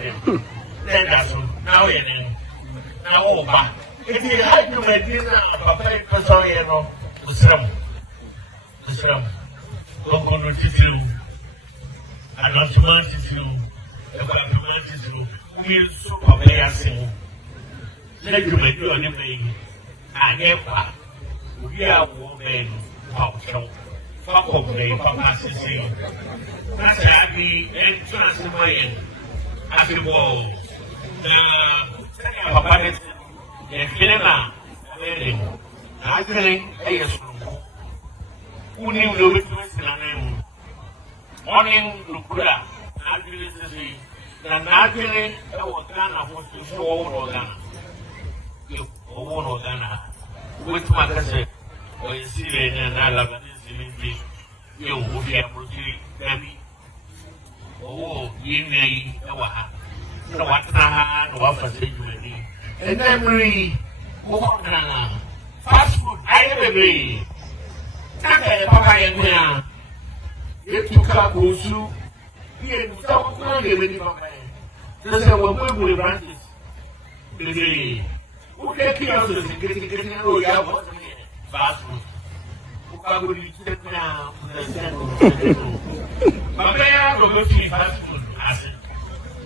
them. Then that's now in now over. If you like to make dinner, Papaye Recreational, the Sram, Konkonuru Tissue, Adontenhene Tissue, Akuapem Tissue, we'll so Papaye Sing. Let you make your name, and never we are women of show. Fuck of the Papa Sissy. That's happy and transforming as it was. Papa and Finna, actually, who knew the witness in a name. Morning, Lukura, actually, and actually, I was Ghana was to show or Ghana. You or Ghana, which mother said, or you see, and I love this. You will be able to baby. Oh, you may know what I offer to you. And memory, fast food, I never be. Papaye Recreational. You took up Kusu. You don't know the Papaye. There's a woman with branches. Who take care of this? Getting out fast food. Aburi-Konkonuru now. Papaye Recreational fast